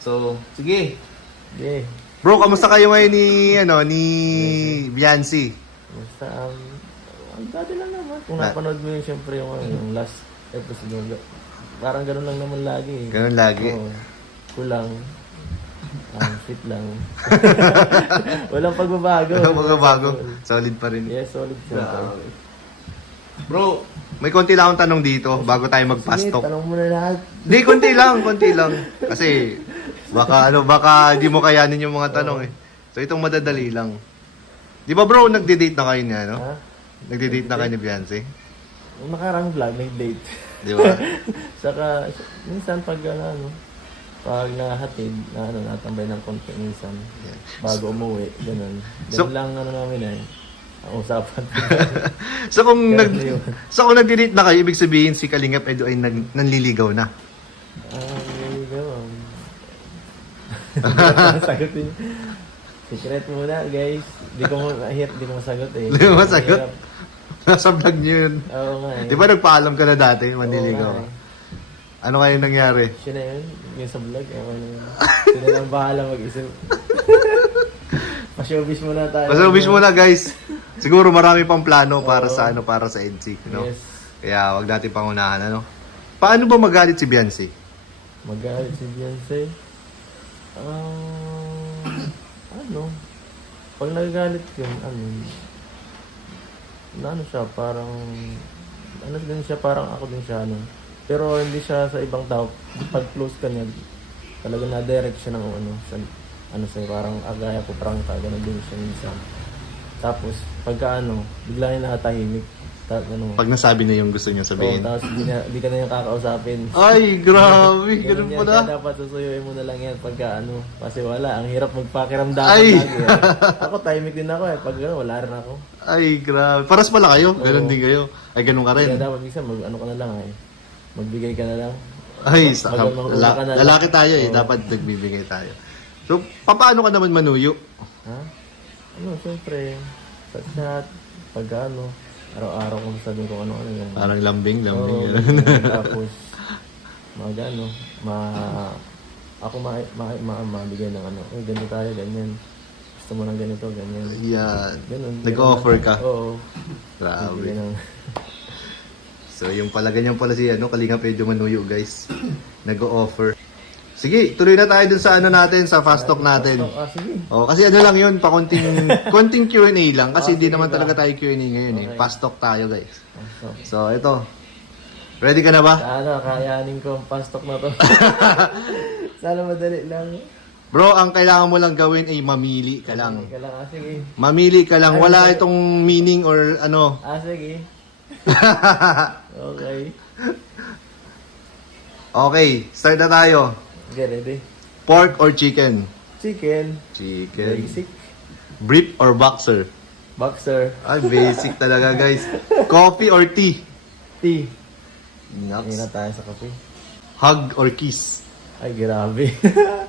So, sige. Yeah. Bro, kamusta kayo ngayon ni Biancy? Basta, ang dati lang naman. Kung napanood mo yun, syempre yung last episode yung parang ganun lang naman lagi. Ganun lagi. Oo. Kulang. Fit lang. Walang pagbabago. Walang pagbabago. Solid pa rin. Yes, solid siya. Bro, may konti lang akong tanong dito bago tayo Sige, mag-pastok. tanong mo na lahat. Hindi, konti lang. Kasi, baka hindi mo kayanin yung mga tanong eh. So, itong madadali lang. Di ba bro, nagde-date na kayo niya, no? Ha? Nagde-date na kayo ni Beyonce? Yung nakarang vlog, nag-date. Di ba? Saka, minsan pag pag nahatid, natambay ng konti minsan, bago umuwi, ganun. So- Ganun lang namin ang usapan. So, kung Kaya yun. nagde-date na kayo, ibig sabihin si Kalingap Edo ay nanliligaw na. Naligaw. Sagutin. Secret muna, guys. Di ko masagot eh. Di mo masagot? Mahirap. Nasa vlog niyo yun. Oo nga eh. Di ba nagpaalam ka na dati, Oo manliligaw nga ka? eh. Ano kaya nangyari? Siya na yun, yung sa vlog. Ako na yun. Sila lang bahala mag-isip. Pa-showbiz muna tayo. Pasawbis mo na guys. Siguro marami pang plano para sa EDC, no? Yes. Kaya wag natin pangunahan, ano? Paano ba magalit si Beyonce? Magalit si Beyonce. Pag nagagalit yun, siya, parang, din siya, parang ako din siya, Pero hindi siya sa ibang tao. Pag close ka niya, talaga na-direct siya ng sa'yo, parang agaya ko, prangka, gano'n din siya minsan. Tapos, pagka bigla niya nakatahimik. Pag nasabi na yung gusto niya sabihin. Tapos di ka na yung kakausapin. Ay, grabe. Ganun yan, pala. kaya dapat susuyuin mo na lang yan pagka kasi wala, ang hirap magpakiramdaman Ay! lagi. Ako, tahimik din ako pag wala rin ako. Ay, grabe. Paras pala kayo. Ganun din kayo. Ay, ganun ka rin. Kaya dapat minsan ka na lang magbigay ka na lang. Ay, Magmahula ka na lang. lalaki tayo eh. Dapat nagbibigay tayo. So, paano ka naman manuyo? Ha? Siyempre, sa chat, pagka araw-araw kung sabihin ko ano yan. Parang lambing. Oo, Ganun. tapos, ako mabigay ng ganito tayo, ganyan. Gusto mo ng ganito, ganyan. Yan. Ganun. Nag-offer ka? Oo. Grabe. Bigay ng... So, yung pala, ganyan pala si Kalingap Edo Manuyo, guys. Nag-offer. Sige, tuloy na tayo dun sa natin, sa fast talk natin. Sige. Oh, kasi lang yun, konting Q&A lang. Kasi hindi sige naman ba? talaga tayo Q&A ngayon eh. Okay. Fast talk tayo, guys. So, So, ito. Ready ka na ba? kayanin ko ang pastok na to. Sana madali lang. Bro, ang kailangan mo lang gawin ay mamili ka lang. Sige lang, sige. Mamili ka lang. Wala itong meaning or ano. Sige. Okay. Okay, start na tayo. Okay, ready? Pork or chicken? Chicken. Chicken. Basic. Brief or boxer? Boxer. Ay, basic talaga, guys. Coffee or tea? Tea. Nuts. Hindi na tayo sa kape. Hug or kiss? Ay, grabe.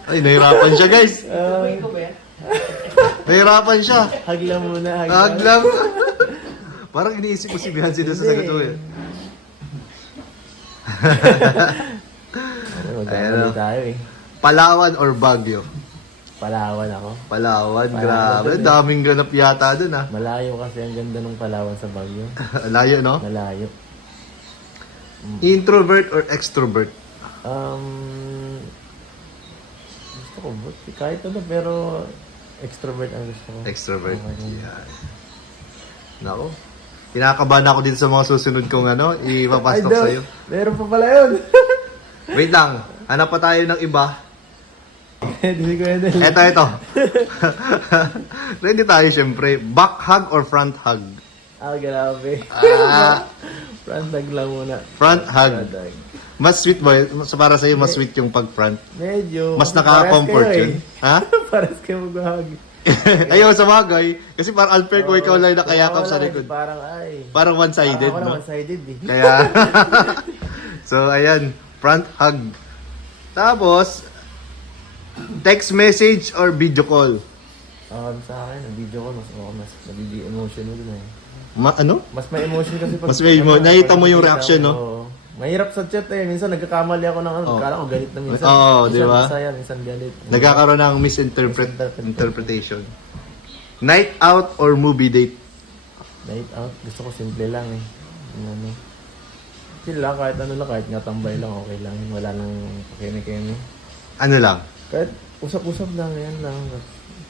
Ay, nahirapan siya, guys. Nahirapan siya. Hug lang muna. Hug lang. Parang iniisip mo si Beyonce doon sa sagot mo eh. Magkakali tayo eh. Palawan or Baguio? Palawan ako. Palawan, Palawan grabe. dun eh. Daming ganap yata doon ah. Malayo kasi ang ganda ng Palawan sa Baguio. Layo, no? Malayo. Introvert or extrovert? Gusto ko both. Kahit pero extrovert ang gusto ko. Extrovert. Okay. Yan. Nako. Kinakabahan ako din sa mga susunod kong ipapastok daw. sa'yo. Meron pa pala yun. Wait lang. Hanap pa tayo ng iba. Hindi ko yun. Ito. Ready tayo syempre. Back hug or front hug? Grabe. Front hug lang muna. Front hug. Front hug. Mas sweet ba? Para sa'yo, mas sweet yung pag-front. Medyo. Mas nakaka-comfort yun. Ha? Paras kayo mag-hug. Ayaw sa bagay. Kasi parang unfair kung ikaw lang nakayakap sa likod. Parang Parang one-sided, Parang no? one-sided eh. Kaya, so ayan, front hug. Tapos, text message or video call? Sa akin, ang video ko, mas nabibig emotion mo dun eh. Ano? Mas may emotion kasi pag... Mas may nakita mo yung reaction, no? Oo. Mahirap sa chat eh. Minsan nagkakamali ako ng ano. Oh. Kala ko galit na minsan. Oo, Minsan di ba? masaya, minsan galit. Nagkakaroon ng interpretation. Night out or movie date? Night out. Gusto ko simple lang eh. Ano. Chill lang, kahit ano lang, kahit nga tambay lang, okay lang. Wala nang pakeme-keme. Ano lang? Kahit usap-usap lang, yan lang.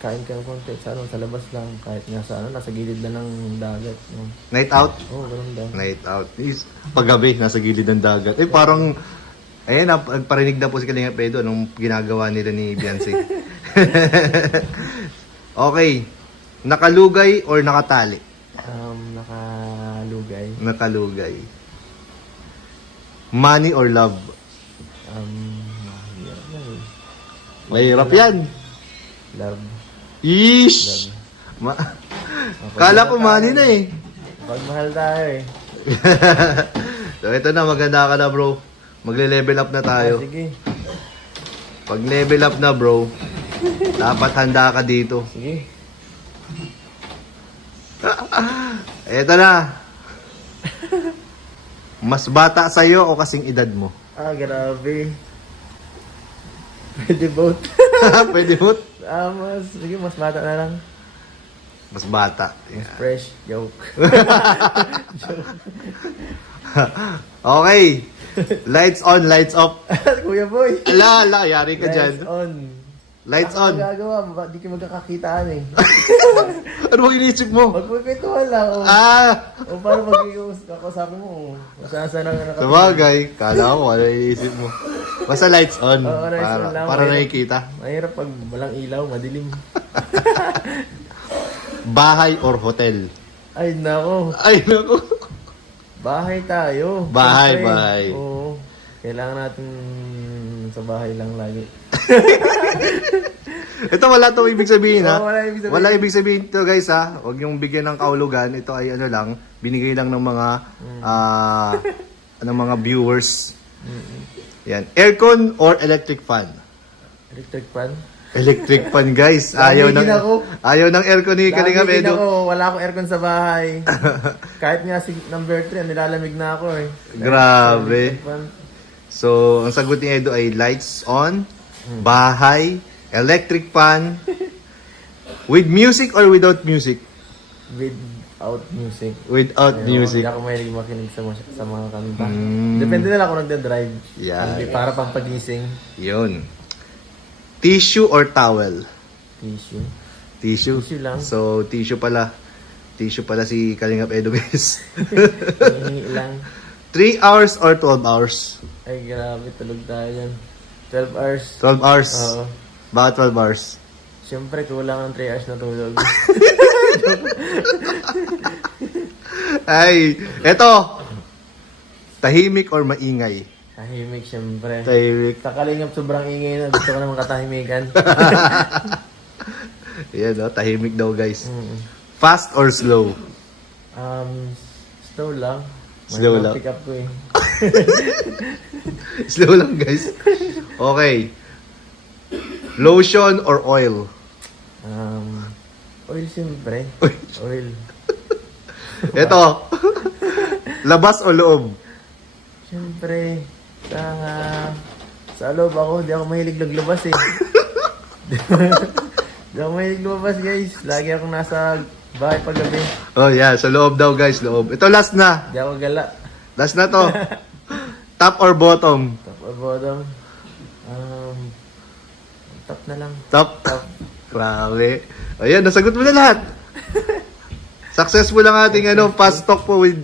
Kain ka ng konti, sa ano, sa labas lang. Kahit nga sa ano, nasa gilid na ng dagat. No? Night out? Oo, ganun lang. Night out. Paggabi, nasa gilid ng dagat. Eh, parang, ayun, parinig na po si Kalinga Pedro anong ginagawa nila ni Beyonce. Okay. Nakalugay or nakatali? Nakalugay. Nakalugay. Money or love? Mahirap yan eh. Mahirap yan. Love. Ish! Kala ko money na eh. Pagmahal tayo eh. So, ito na, maganda ka na bro. Magle-level up na tayo. Sige. Pag level up na bro, dapat handa ka dito. Sige. Ito na. Mas bata sa'yo o kasing edad mo? Grabe. Pwede both. Pwede mo? Sige, mas bata na lang. Mas bata. Mas fresh. Joke. Okay. Lights on, lights off. Kuya boy. Ala, yari ka Lights dyan. on. Lights Ano on. magagawa? Di ka magkakakitaan eh. Ano bang iniisip mo? Magpagkwentuhan lang. O paano mag-iusapin mo? Masasa na nga Sabagay, kala ko ano iniisip mo. Basta lights on. Oo, lights para, on lang. para Mahirap. nakikita. Mahirap pag walang ilaw, madilim. Bahay or hotel? Ay, nako. Ay, naku. Bahay tayo. Bahay, Siyempre. bahay. Oo. Kailangan natin sa bahay lang lagi. Ito wala itong ibig sabihin ha. Oo, wala ibig sabihin. Wala ibig sabihin ito guys ha. Huwag yung bigyan ng kaulugan. Ito ay ano lang. Binigay lang ng mga ng mga viewers. Yan. Aircon or electric fan? Electric fan? Electric fan guys. Ayaw ng Lamigin ako. ayaw ng aircon ni Kalinga Lamigin Pedro. ako. Wala akong aircon sa bahay. Kahit nga si number 3, nilalamig na ako eh. Grabe. Electric fan. So, ang sagot ni Edo ay lights on, bahay, electric fan, with music or without music? Without music. Without music. Hindi ako mahilig makinig sa mga kanta. Mm. Depende na lang kung nagda-drive. Yeah. Hindi, para pampagising. Yun. Tissue or towel? Tissue. Tissue. Tissue lang. So, tissue pala. Tissue pala si Kalingap Edo guys. Hihingi lang. 3 hours or 12 hours? Ay, grabe. Tulog tayo dyan. 12 hours. 12 hours. Oo. Bakit 12 hours? Siyempre, kulang ng 3 hours na tulog. Ay, eto. Tahimik or maingay? Tahimik, siyempre. Tahimik. Sa Kalingap, sobrang ingay na. Gusto ko naman katahimikan. Yan, no? Tahimik daw guys. Mm. Fast or slow? Slow lang. Slow lang. Pick up ko eh. Slow lang guys. Okay. Lotion or oil? Oil siyempre. Oil. Eto. Labas o loob? Siyempre, sa loob ako, di ako mahilig naglabas eh. Di ako mahilig lumabas guys. Lagi akong nasa bahay paggabi. Oh yeah, sa loob daw guys, loob. Ito last na. Di ako gala. Last na to. Top or bottom? Top or bottom? Top na lang. Top. Top. Grabe. Ayan, nasagot mo na lahat. Successful ang ating fast talk po with